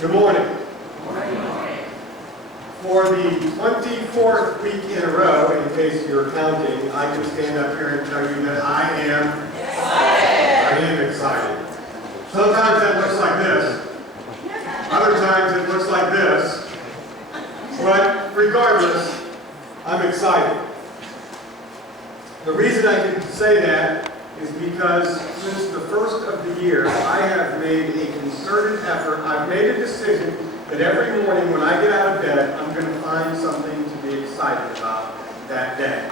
Good morning. For the 24th week in a row, in case you're counting, I can stand up here and tell you that I am excited. Sometimes that looks like this. Other times it looks like this. But regardless, I'm excited. The reason I can say that is because since the first of the year, I have made a concerted effort. I've made a decision that every morning when I get out of bed, I'm going to find something to be excited about that day.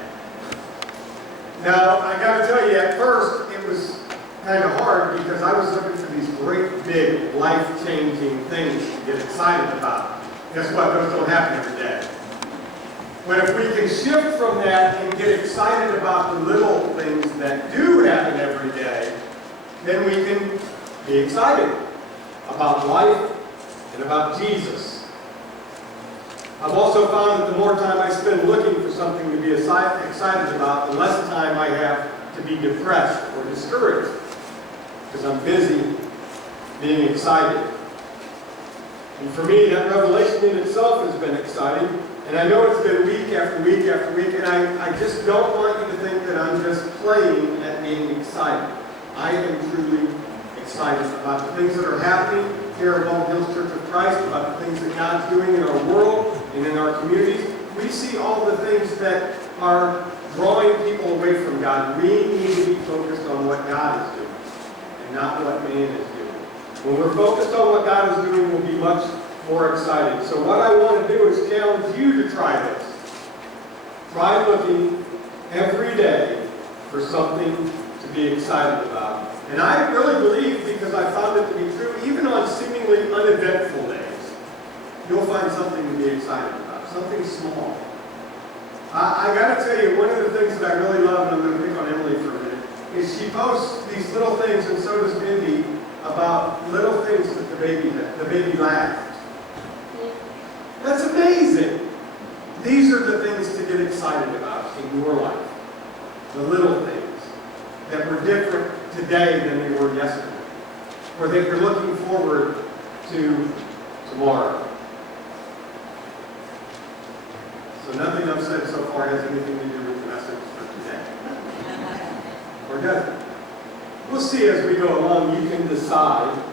Now, I got to tell you, at first, it was kind of hard because I was looking for these great, big, life-changing things to get excited about. Guess what? Those don't happen every day. But if we can shift from that and get excited about the little things that do happen every day, then we can be excited about life and about Jesus. I've also found that the more time I spend looking for something to be excited about, the less time I have to be depressed or discouraged, because I'm busy being excited. And for me, that revelation in itself has been exciting. And I know it's been week after week after week, and I just don't want you to think that I'm just playing at being excited. I am truly excited about the things that are happening here at Walnut Hills Church of Christ, about the things that God's doing in our world and in our communities. We see all the things that are drawing people away from God. We need to be focused on what God is doing and not what man is doing. When we're focused on what God is doing, we'll be much more excited. So what I want to do is challenge you to try this. Try looking every day for something to be excited about. And I really believe, because I found it to be true, even on seemingly uneventful days, you'll find something to be excited about, something small. I got to tell you, one of the things that I really love, and I'm going to pick on Emily for a minute, is she posts these little things, and so does Mindy, about little things that the baby laughed. That's amazing. These are the things to get excited about in your life. The little things that were different today than they were yesterday. Or that you're looking forward to tomorrow. So nothing I've said so far has anything to do with the message for today. Or does it? We'll see as we go along. You can decide.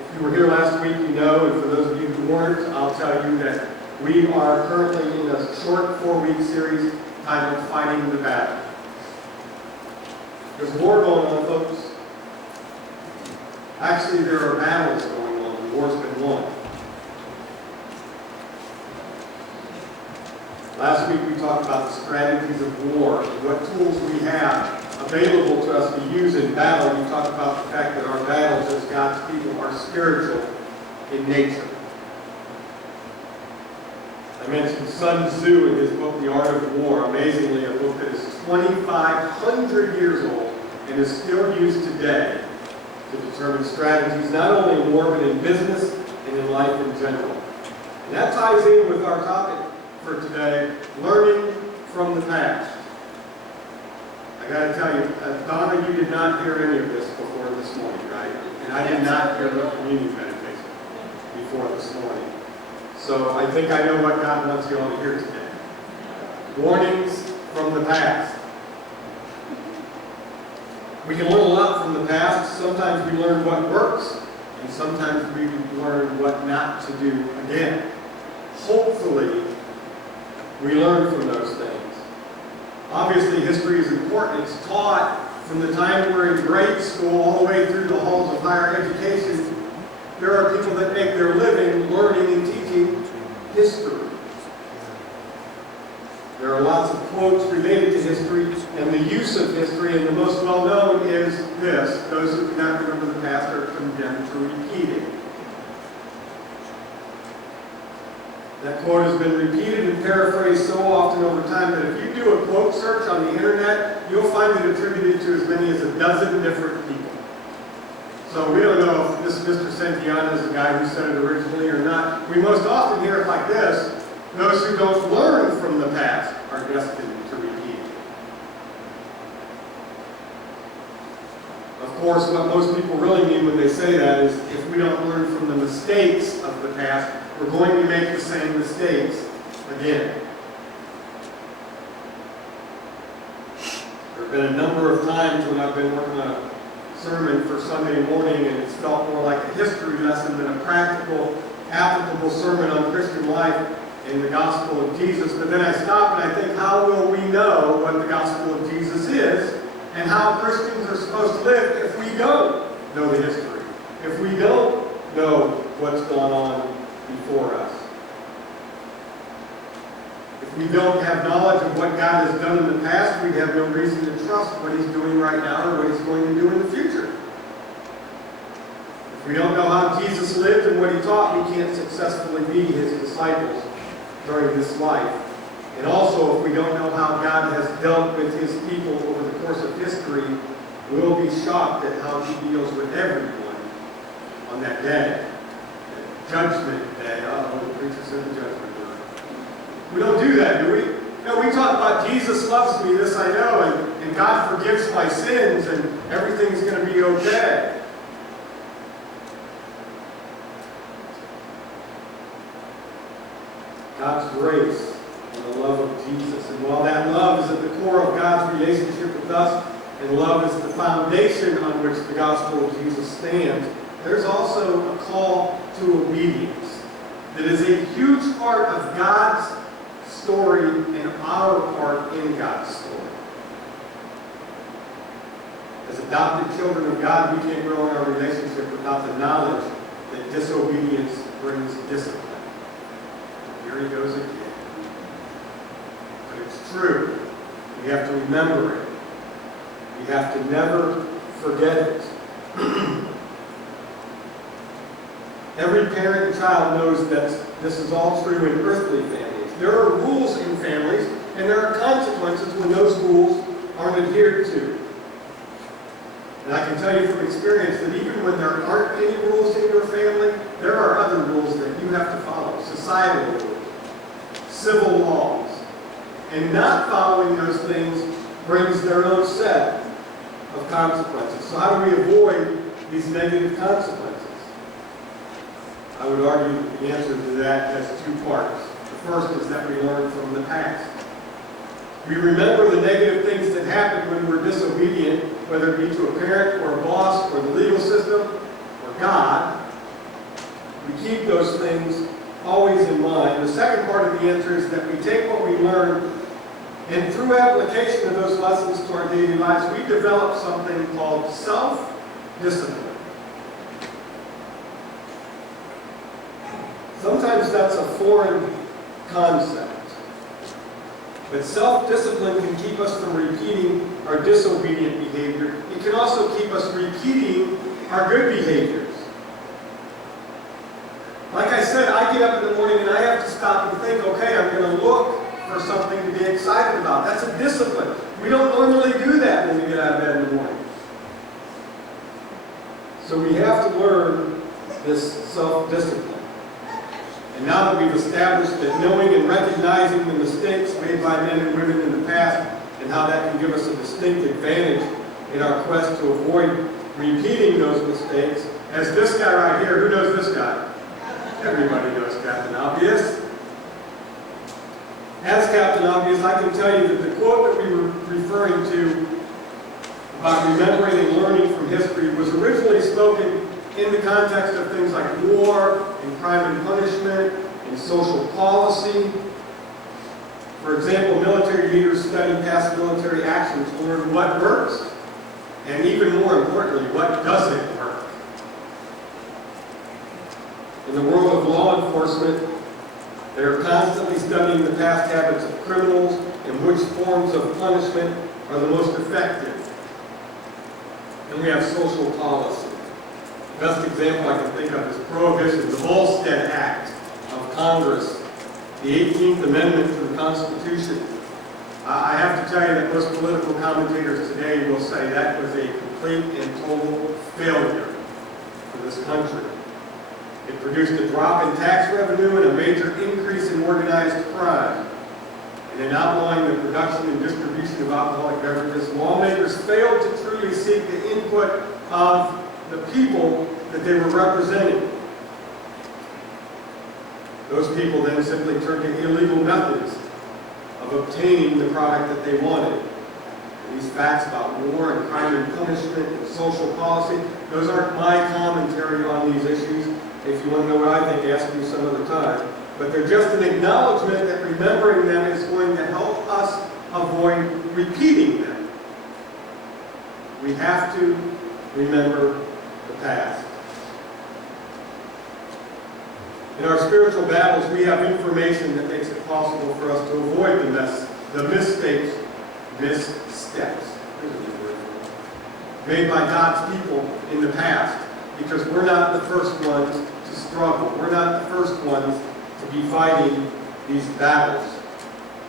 If you were here last week, you know, and for those of you who weren't, I'll tell you that we are currently in a short 4-week series titled Fighting the Battle. There's war going on, folks. Actually, there are battles going on. The war's been won. Last week we talked about the strategies of war, what tools we have available to us to use in battle. We talked about the fact that our battles as God's people are spiritual in nature. I mentioned Sun Tzu in his book, The Art of War. Amazingly, a book that is 2,500 years old and is still used today to determine strategies not only in war but in business and in life in general. And that ties in with our topic for today, learning from the past. I got to tell you, Donna, you did not hear any of this before this morning, right? And I did not hear the communion meditation before this morning. So I think I know what God wants you all to hear today. Warnings from the past. We can learn a lot from the past. Sometimes we learn what works, and sometimes we learn what not to do again. Hopefully, we learn from those things. Obviously, history is important. It's taught from the time we're in grade school all the way through the halls of higher education. There are people that make their living learning and teaching history. There are lots of quotes related to history and the use of history, and the most well-known is this: those who cannot remember the past are condemned to repeat it. That quote has been repeated and paraphrased so often over time that if you do a quote search on the internet, you'll find it attributed to as many as a dozen different people. So we don't know if this Mr. Santillana is the guy who said it originally or not. We most often hear it like this: those who don't learn from the past are destined to repeat it. Of course, what most people really mean when they say that is if we don't learn from the mistakes of the past, we're going to make the same mistakes again. There have been a number of times when I've been working on a sermon for Sunday morning and it's felt more like a history lesson than a practical, applicable sermon on Christian life in the gospel of Jesus. But then I stop and I think, how will we know what the gospel of Jesus is and how Christians are supposed to live if we don't know the history, if we don't know what's gone on before us? If we don't have knowledge of what God has done in the past, we have no reason to trust what He's doing right now or what He's going to do in the future. If we don't know how Jesus lived and what He taught, we can't successfully be His disciples during this life. And also, if we don't know how God has dealt with His people over the course of history, we'll be shocked at how He deals with everyone on that day. Judgment Day. Oh, the preacher said the judgment day. We don't do that, do we? No, we talk about Jesus loves me, this I know, and God forgives my sins, and everything's going to be okay. God's grace and the love of Jesus. And while that love is at the core of God's relationship with us, and love is the foundation on which the gospel of Jesus stands, there's also a call to obedience that is a huge part of God's story and our part in God's story. As adopted children of God, we can't grow in our relationship without the knowledge that disobedience brings discipline. Here he goes again. But it's true. We have to remember it. We have to never forget it. Every parent and child knows that this is all true in earthly families. There are rules in families, and there are consequences when those rules aren't adhered to. And I can tell you from experience that even when there aren't any rules in your family, there are other rules that you have to follow. Societal rules, civil laws. And not following those things brings their own set of consequences. So how do we avoid these negative consequences? I would argue that the answer to that has two parts. The first is that we learn from the past. We remember the negative things that happened when we're disobedient, whether it be to a parent or a boss or the legal system or God. We keep those things always in mind. The second part of the answer is that we take what we learn and through application of those lessons to our daily lives, we develop something called self-discipline. Sometimes that's a foreign concept. But self-discipline can keep us from repeating our disobedient behavior. It can also keep us repeating our good behaviors. Like I said, I get up in the morning and I have to stop and think, okay, I'm going to look for something to be excited about. That's a discipline. We don't normally do that when we get out of bed in the morning. So we have to learn this self-discipline. And now that we've established that knowing and recognizing the mistakes made by men and women in the past and how that can give us a distinct advantage in our quest to avoid repeating those mistakes, as this guy right here, who knows this guy? Everybody knows Captain Obvious. As Captain Obvious, I can tell you that the quote that we were referring to about remembering and learning from history was originally spoken in the context of things like war and crime and punishment and social policy. For example, military leaders study past military actions to learn what works and, even more importantly, what doesn't work. In the world of law enforcement, they are constantly studying the past habits of criminals and which forms of punishment are the most effective. And we have social policy. The best example I can think of is prohibition, the Volstead Act of Congress, the 18th Amendment to the Constitution. I have to tell you that most political commentators today will say that was a complete and total failure for this country. It produced a drop in tax revenue and a major increase in organized crime. And in outlawing the production and distribution of alcoholic beverages, lawmakers failed to truly seek the input of the people that they were representing. Those people then simply turned to illegal methods of obtaining the product that they wanted. These facts about war and crime and punishment and social policy, those aren't my commentary on these issues. If you want to know what I think, ask me some other time. But they're just an acknowledgement that remembering them is going to help us avoid repeating them. We have to remember the past. In our spiritual battles, we have information that makes it possible for us to avoid the missteps made by God's people in the past, because we're not the first ones to struggle. We're not the first ones to be fighting these battles.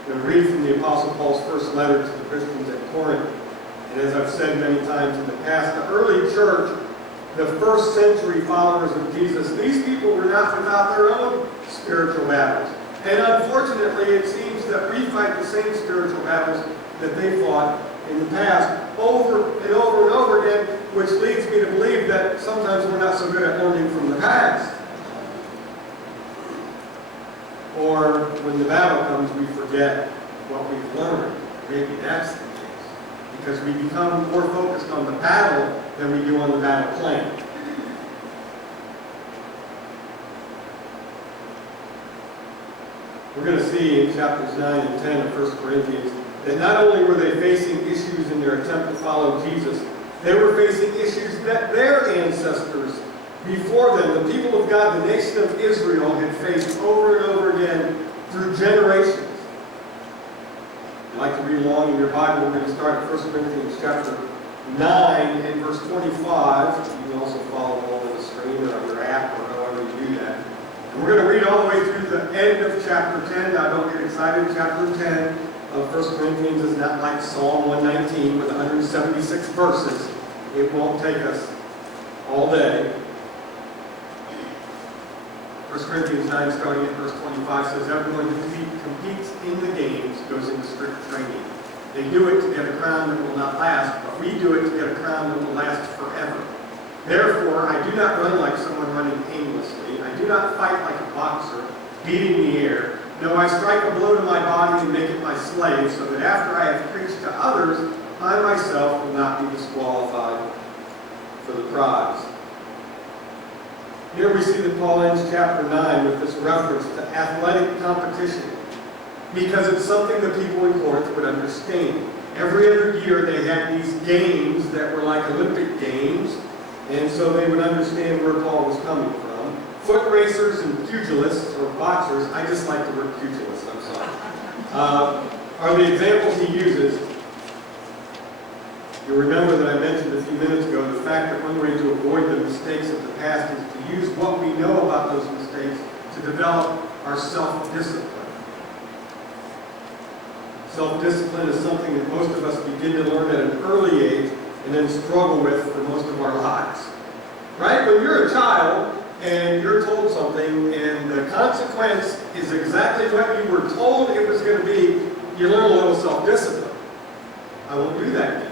I'm going to read from the Apostle Paul's first letter to the Christians at Corinth. And as I've said many times in the past, the early church, the first century followers of Jesus, these people were not without their own spiritual battles. And unfortunately, it seems that we fight the same spiritual battles that they fought in the past over and over and over again, which leads me to believe that sometimes we're not so good at learning from the past. Or when the battle comes, we forget what we've learned. Maybe that's the case. Because we become more focused on the battle than we do on the battle plan. We're going to see in chapters 9 and 10 of 1 Corinthians that not only were they facing issues in their attempt to follow Jesus, they were facing issues that their ancestors before them, the people of God, the nation of Israel, had faced over and over again through generations. If you'd like to read along in your Bible, we're going to start at 1 Corinthians chapter 9 and verse 25. You can also follow along on the screen or on your app or however you do that. And we're going to read all the way through the end of chapter 10. Now don't get excited. Chapter 10 of 1 Corinthians is not like Psalm 119 with 176 verses. It won't take us all day. 1 Corinthians 9, starting at verse 25, says, everyone who competes in the games goes into strict training. They do it to get a crown that will not last, but we do it to get a crown that will last forever. Therefore, I do not run like someone running aimlessly. I do not fight like a boxer, beating the air. No, I strike a blow to my body and make it my slave, so that after I have preached to others, I myself will not be disqualified for the prize. Here we see that Paul ends chapter 9 with this reference to athletic competition, because it's something the people in Corinth would understand. Every other year they had these games that were like Olympic games, and so they would understand where Paul was coming from. Foot racers and pugilists, or boxers, I just like the word pugilist, I'm sorry, are the examples he uses. You'll remember that I mentioned a few minutes ago the fact that one way to avoid the mistakes of the past is to use what we know about those mistakes to develop our self-discipline. Self-discipline is something that most of us begin to learn at an early age and then struggle with for most of our lives. Right? When you're a child and you're told something and the consequence is exactly what you were told it was going to be, you learn a little self-discipline. I won't do that again.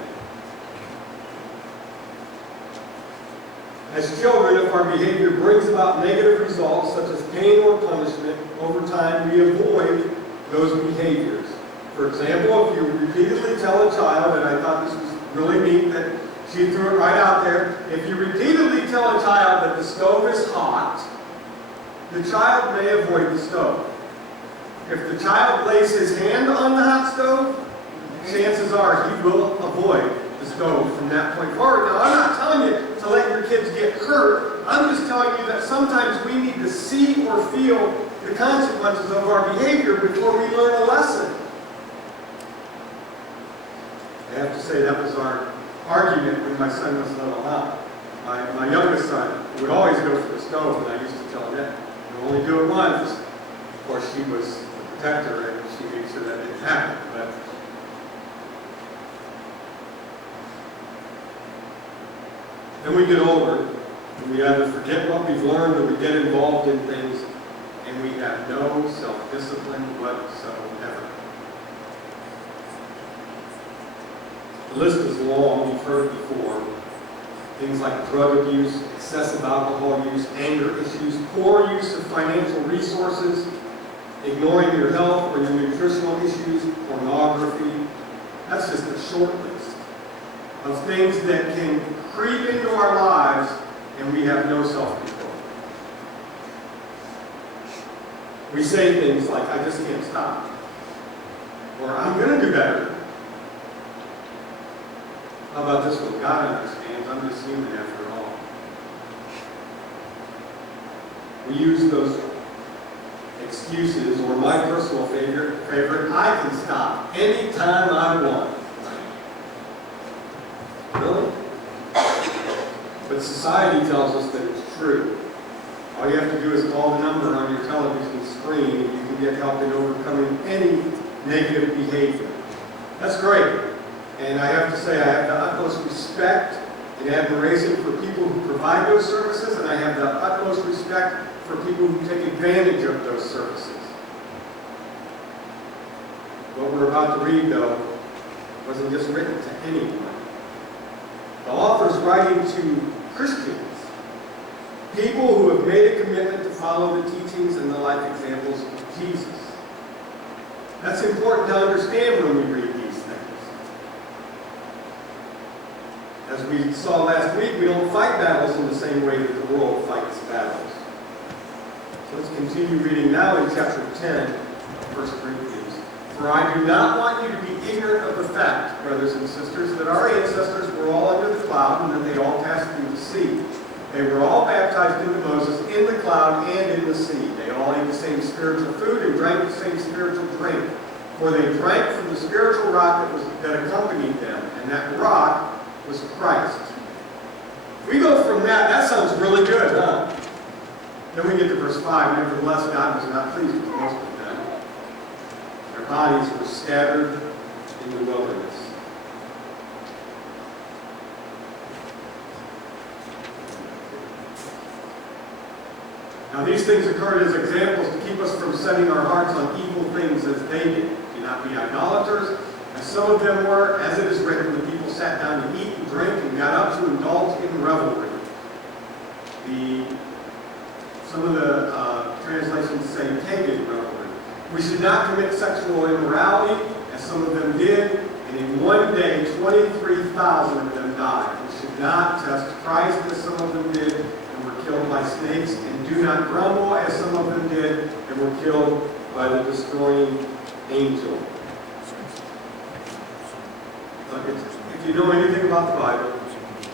As children, if our behavior brings about negative results, such as pain or punishment, over time we avoid those behaviors. For example, if you repeatedly tell a child, and I thought this was really neat that she threw it right out there, if you repeatedly tell a child that the stove is hot, the child may avoid the stove. If the child lays his hand on the hot stove, chances are he will avoid the stove from that point forward. Now, I'm not telling you to let your kids get hurt. I'm just telling you that sometimes we need to see or feel the consequences of our behavior before we learn a lesson. I have to say that was our argument when my son was little. My youngest son would always go for the stove, and I used to tell him that you only do it once. Of course, she was the protector, and she made sure that didn't happen. But then we get older, and we either forget what we've learned or we get involved in things, and we have no self-discipline whatsoever. The list is long, you've heard it before. Things like drug abuse, excessive alcohol use, anger issues, poor use of financial resources, ignoring your health or your nutritional issues, pornography. That's just a short list of things that can creep into our lives and we have no self-control. We say things like, I just can't stop. Or I'm going to do better. How about this one? God understands. I'm just human after all. We use those excuses, or my personal favorite, I can stop anytime I want. Really? But society tells us that it's true. All you have to do is call the number on your television screen and you can get help in overcoming any negative behavior. That's great. And I have to say I have the utmost respect and admiration for people who provide those services, and I have the utmost respect for people who take advantage of those services. What we're about to read, though, wasn't just written to anyone. The author's writing to Christians, people who have made a commitment to follow the teachings and the life examples of Jesus. That's important to understand when we read these things. As we saw last week, we don't fight battles in the same way that the world fights battles. So let's continue reading now in chapter 10, verse 3, please. For I do not want you to be ignorant of the fact, brothers and sisters, that our ancestors were all under the cloud and that they all passed through the sea. They were all baptized into Moses in the cloud and in the sea. They all ate the same spiritual food and drank the same spiritual drink. For they drank from the spiritual rock that accompanied them, and that rock was Christ. If we go from that sounds really good, huh? Then we get to verse 5. Nevertheless, God was not pleased with most of them. Their bodies were scattered in the wilderness. Now these things occurred as examples to keep us from setting our hearts on evil things as they did. Do not be idolaters, as some of them were. As it is written, the people sat down to eat and drink and got up to indulge in revelry. Some of the translations say pagan revelry. We should not commit sexual immorality, as some of them did, and in one day 23,000 of them died. We should not test Christ, as some of them did, and were killed by snakes, and do not grumble, as some of them did, and were killed by the destroying angel. If you know anything about the Bible,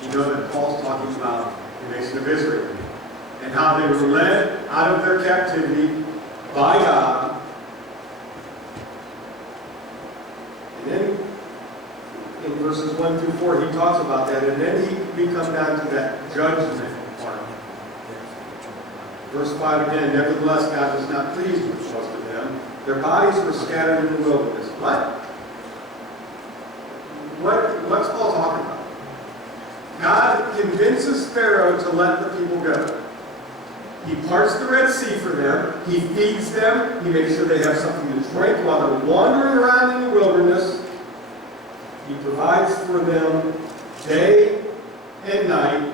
you know that Paul's talking about the nation of Israel and how they were led out of their captivity by God. And then in verses 1 through 4, he talks about that, and then we come down to that judgment part. Verse 5 again, nevertheless, God was not pleased with most of them. Their bodies were scattered in the wilderness. What's Paul talking about? God convinces Pharaoh to let the people go. He parts the Red Sea for them. He feeds them. He makes sure they have something to drink while they're wandering around in the wilderness. He provides for them day and night.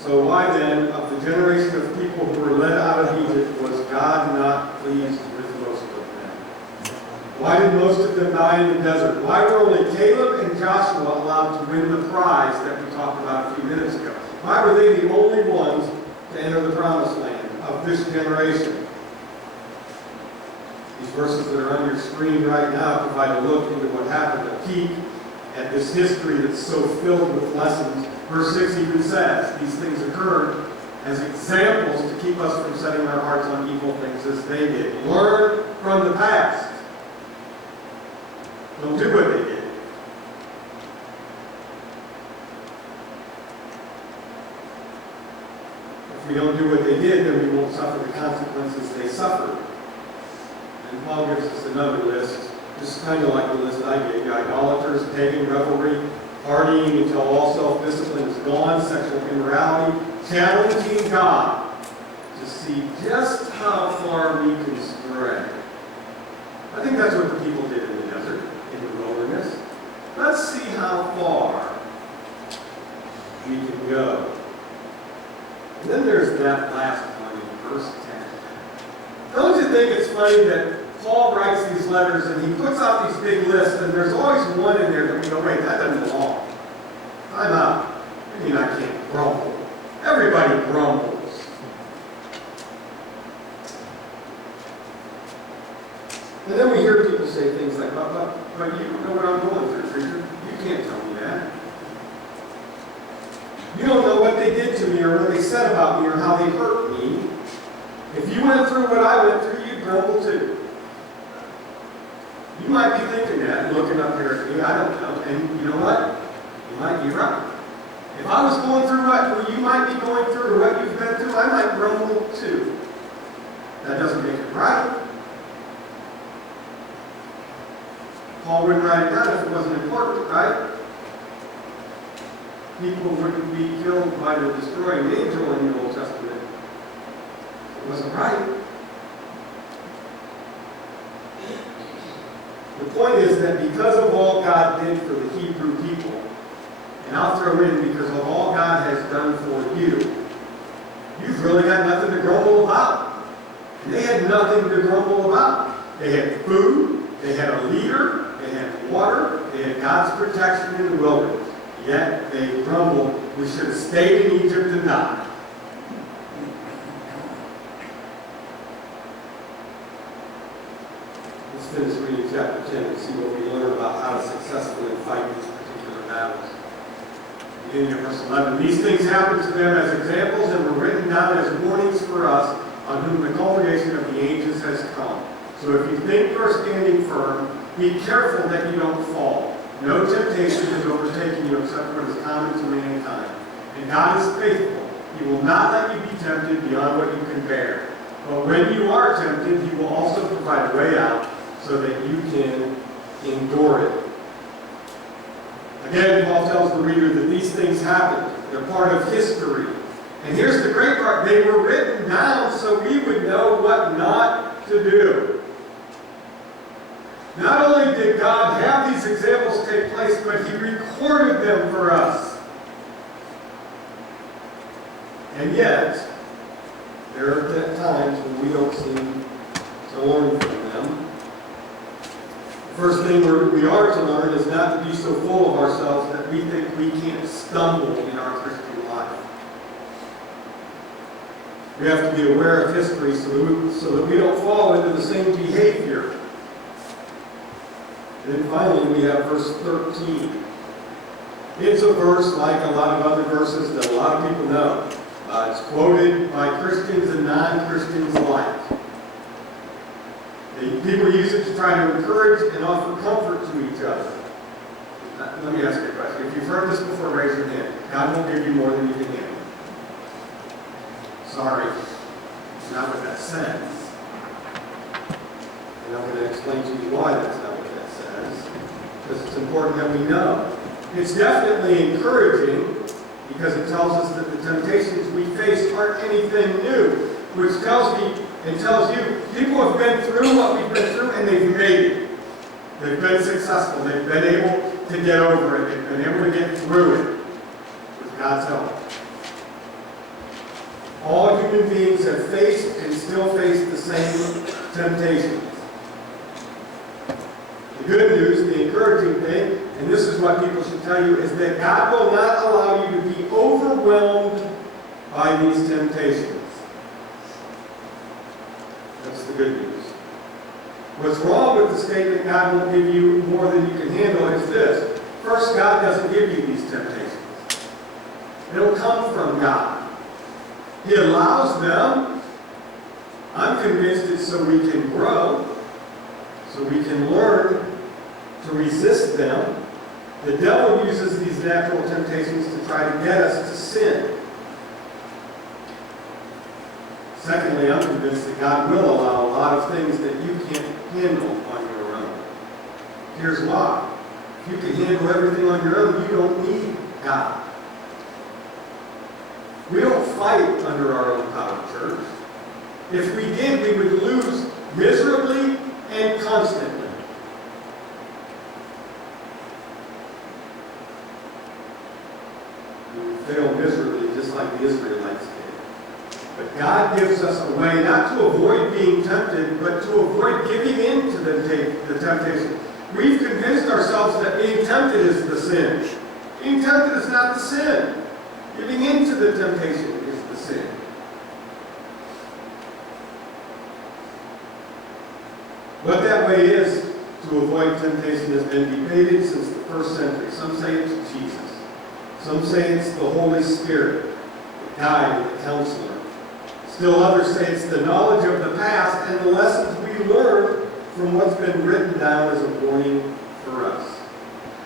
So why then, of the generation of people who were led out of Egypt, was God not pleased with most of them? Why did most of them die in the desert? Why were only Caleb and Joshua allowed to win the prize that we talked about a few minutes ago? Why were they the only ones to enter the promised land of this generation? These verses that are on your screen right now provide a look into what happened, a peek at this history that's so filled with lessons. Verse 6 even says, these things occurred as examples to keep us from setting our hearts on evil things as they did. Learn from the past. Don't do what they did. If we don't do what they did, then we won't suffer the consequences they suffered. And Paul gives us another list, just kind of like the list I gave you. Idolaters, pagan revelry, partying until all self-discipline is gone, sexual immorality, challenging God to see just how far we can stray. I think that's what the people did in the desert, in the wilderness. Let's see how far we can go. And then there's that last one in verse 10. Don't you think it's funny that Paul writes these letters and he puts out these big lists, and there's always one in there that we go, wait, that doesn't belong. I'm out. I mean, I can't grumble. Everybody grumbles. And then we hear people say things like, but you don't know what I'm going through, preacher. You can't tell me that. You don't know what they did to me or what they said about me or how they hurt me. If you went through what I went through, you'd grumble too. You might be thinking that, looking up here at me, I don't know. And you know what? You might be right. If I was going through what you might be going through or what you've been through, I might grumble too. That doesn't make it right. Paul wouldn't write it down if it wasn't important, right? People wouldn't be killed by the destroying angel in the Old Testament. It wasn't right. The point is that because of all God did for the Hebrew people, and I'll throw in because of all God has done for you, you've really got nothing to grumble about. And they had nothing to grumble about. They had food, they had a leader, they had water, they had God's protection in the wilderness. Yet they grumbled, we should have stayed in Egypt and died. Let's finish reading chapter 10 and see what we learn about how to successfully fight these particular battles. Beginning of verse 11, these things happened to them as examples and were written down as warnings for us, on whom the culmination of the ages has come. So if you think you are standing firm, be careful that you don't fall. No temptation has overtaken you except what is common to mankind. And God is faithful. He will not let you be tempted beyond what you can bear. But when you are tempted, He will also provide a way out so that you can endure it. Again, Paul tells the reader that these things happened. They're part of history. And here's the great part. They were written down so we would know what not to do. Not only did God have these examples take place, but He recorded them for us. And yet, there are times when we don't seem to learn from them. The first thing we are to learn is not to be so full of ourselves that we think we can't stumble in our Christian life. We have to be aware of history so that we don't fall into the same behavior. And then finally, we have verse 13. It's a verse like a lot of other verses that a lot of people know. It's quoted by Christians and non-Christians alike. People use it to try to encourage and offer comfort to each other. Let me ask you a question. If you've heard this before, raise your hand. God won't give you more than you can handle. Sorry, it's not what that says. And I'm going to explain to you why that's not what that says. Because it's important that we know. It's definitely encouraging because it tells us that the temptations we face aren't anything new. Which tells me, and tells you, people have been through what we've been through and they've made it. They've been successful. They've been able to get over it. They've been able to get through it with God's help. All human beings have faced and still face the same temptations. The good news, the encouraging thing, and this is what people should tell you, is that God will not allow you to be overwhelmed by these temptations. That's the good news. What's wrong with the statement God won't give you more than you can handle is this. First, God doesn't give you these temptations. They don't come from God. He allows them. I'm convinced it's so we can grow, so we can learn to resist them. The devil uses these natural temptations to try to get us to sin. Secondly, I'm convinced that God will allow a lot of things that you can't handle on your own. Here's why. If you can handle everything on your own, you don't need God. We don't fight under our own power, church. If we did, we would lose miserably and constantly. We would fail like the Israelites did. But God gives us a way not to avoid being tempted, but to avoid giving in to the temptation. We've convinced ourselves that being tempted is the sin. Being tempted is not the sin. Giving in to the temptation is the sin. What that way is to avoid temptation has been debated since the first century. Some say it's Jesus. Some say it's the Holy Spirit, the guide, the counselor. Still others say it's the knowledge of the past and the lessons we learned from what's been written down as a warning for us.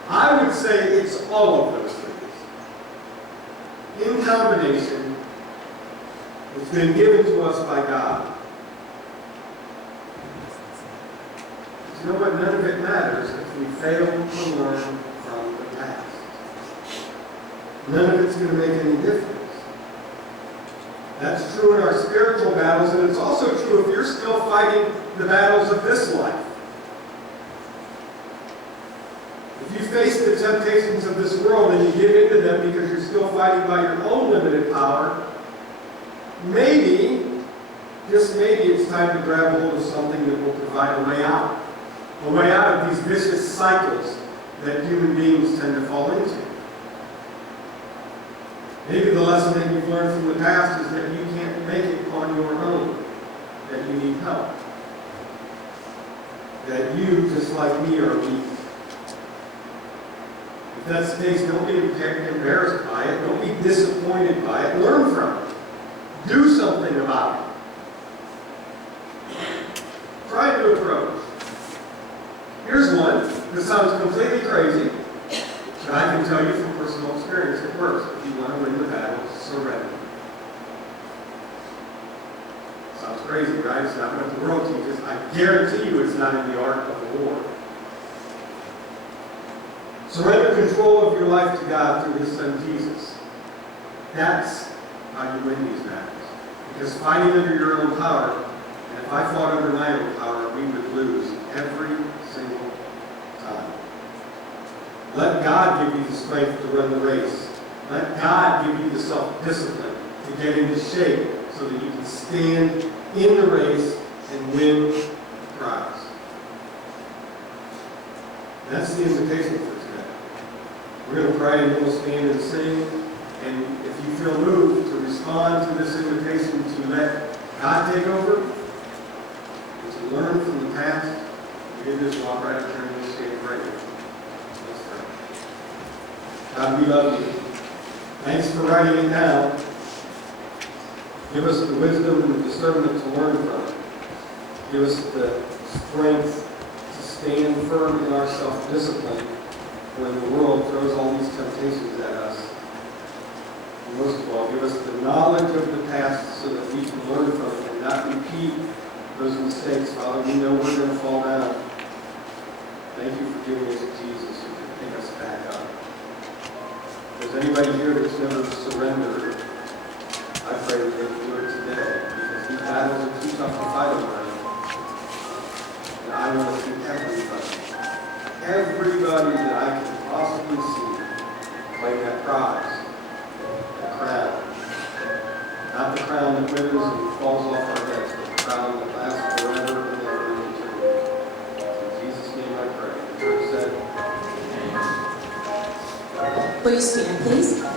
I would say it's all of those things. In combination, it's been given to us by God. But you know what? None of it matters if we fail to learn from the past. None of it's going to make any difference. That's true in our spiritual battles, and it's also true if you're still fighting the battles of this life. If you face the temptations of this world and you give into them because you're still fighting by your own limited power, maybe, just maybe, it's time to grab a hold of something that will provide a way out. A way out of these vicious cycles that human beings tend to fall into. Maybe the lesson that you've learned from the past is that you can't make it on your own, that you need help. That you, just like me, are weak. If that's the case, don't be embarrassed by it. Don't be disappointed by it. Learn from it. Do something about it. Try to approach. Here's one that sounds completely crazy, but I can tell you from personal experience it works. If you want to win the battle, surrender. Sounds crazy, right? It's not what the world teaches. I guarantee you it's not in the art of war. Surrender control of your life to God through His Son Jesus. That's how you win these battles. Because fighting under your own power, and if I fought under my own power, we would lose every single time. Let God give you the strength to run the race. Let God give you the self-discipline to get into shape so that you can stand in the race and win the prize. That's the invitation for today. We're going to pray and we'll stand and sing. And if you feel moved to respond to this invitation to let God take over, and to learn from the past, you can just walk right up here and just say, pray. Let's pray. God, we love you. Thanks for writing it down. Give us the wisdom and the discernment to learn from it. Give us the strength to stand firm in our self-discipline when the world throws all these temptations at us. And most of all, give us the knowledge of the past so that we can learn from it and not repeat those mistakes. Father, we know we're going to fall down. Thank you for giving us Jesus who can pick us back up. If there's anybody here that's never surrendered, I pray that they can do it today, because these battles are too tough to fight alone. And I want to see everybody that I can possibly see claim that prize, that crown. Not the crown that withers and falls off our heads, but the crown that lasts forever and ever in eternity. In Jesus' name I pray. The church said, Will you stand, please?